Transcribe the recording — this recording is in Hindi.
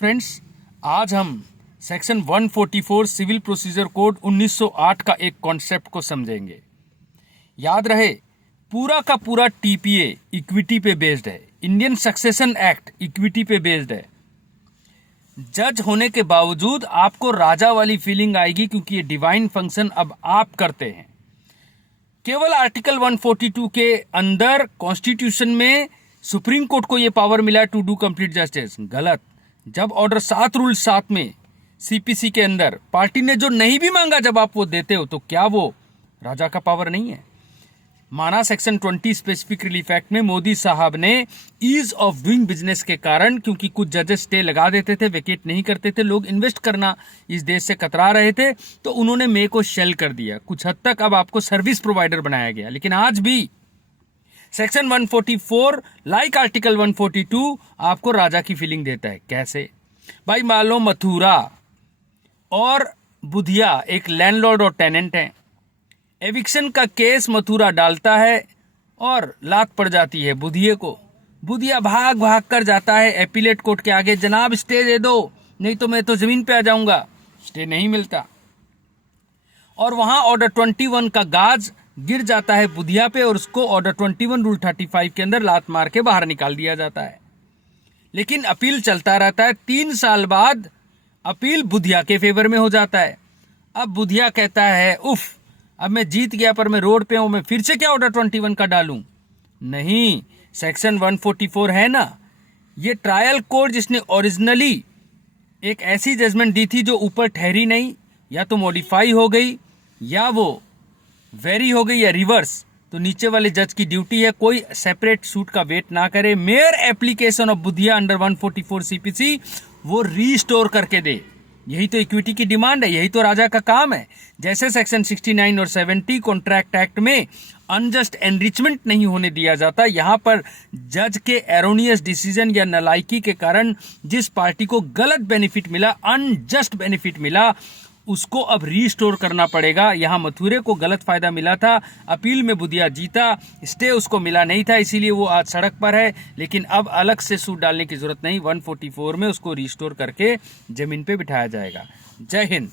फ्रेंड्स, आज हम सेक्शन 144 सिविल प्रोसीजर कोड 1908 का एक कॉन्सेप्ट को समझेंगे। याद रहे, पूरा का पूरा टीपीए इक्विटी पे बेस्ड है। इंडियन सक्सेशन एक्ट इक्विटी पे बेस्ड है। जज होने के बावजूद आपको राजा वाली फीलिंग आएगी क्योंकि ये डिवाइन फंक्शन अब आप करते हैं। केवल आर्टिकल 142 के अंदर कॉन्स्टिट्यूशन में सुप्रीम कोर्ट को यह पावर मिला टू डू कंप्लीट जस्टिस। गलत। जब ऑर्डर 7 रूल 7 में सीपीसी के अंदर पार्टी ने जो नहीं भी मांगा जब आप वो देते हो तो क्या वो राजा का पावर नहीं है? माना सेक्शन 20 स्पेसिफिक रिलीफ एक्ट में मोदी साहब ने ईज ऑफ डूइंग बिजनेस के कारण, क्योंकि कुछ जजेस स्टे लगा देते थे, वेकेट नहीं करते थे, लोग इन्वेस्ट करना इस देश से कतरा रहे थे, तो उन्होंने मे को शेल कर दिया। कुछ हद तक अब आपको सर्विस प्रोवाइडर बनाया गया। लेकिन आज भी सेक्शन 144 लाइक आर्टिकल 142 आपको राजा की फीलिंग देता है। कैसे भाई? मान लो मथुरा और बुधिया एक लैंडलॉर्ड और टेनेंट हैं। एविक्शन का केस मथुरा डालता है और लात पड़ जाती है बुधिये को। बुधिया भाग भाग कर जाता है एपीलेट कोर्ट के आगे, जनाब स्टे दे दो, नहीं तो मैं तो जमीन पे आ जाऊंगा। स्टे नहीं मिलता और वहां ऑर्डर 21 का गाज गिर जाता है बुधिया पे और उसको ऑर्डर 21 रूल 35 के अंदर लात मार के बाहर निकाल दिया जाता है। लेकिन अपील चलता रहता है। 3 साल बाद अपील बुधिया के फेवर में हो जाता है। अब बुधिया कहता है उफ, अब मैं जीत गया पर मैं रोड पे हूं, मैं फिर से क्या ऑर्डर 21 का डालूं? नहीं, सेक्शन 144 है ना, ये ट्रायल कोर्ट जिसने ओरिजिनली एक ऐसी जजमेंट दी थी जो ऊपर ठहरी नहीं, या तो मॉडिफाई हो गई या वो वेरी हो गई या रिवर्स, तो नीचे वाले जज की ड्यूटी है कोई सेपरेट सूट का वेट ना करे, mayor application of Budhiya under 144 CPC वो रीस्टोर करके दे। यही तो इक्विटी की डिमांड है, यही तो राजा का काम है। जैसे सेक्शन 69 और 70 कॉन्ट्रैक्ट एक्ट में अनजस्ट एनरिचमेंट नहीं होने दिया जाता, यहां पर जज के एरोनियस डिसीजन या नालायकी के कारण जिस पार्टी को गलत बेनिफिट मिला, अनजस्ट बेनिफिट मिला, उसको अब रीस्टोर करना पड़ेगा। यहां मथुरे को गलत फायदा मिला था, अपील में बुधिया जीता, स्टे उसको मिला नहीं था, इसीलिए वो आज सड़क पर है। लेकिन अब अलग से सूट डालने की जरूरत नहीं, 144 में उसको रीस्टोर करके जमीन पे बिठाया जाएगा। जय हिंद।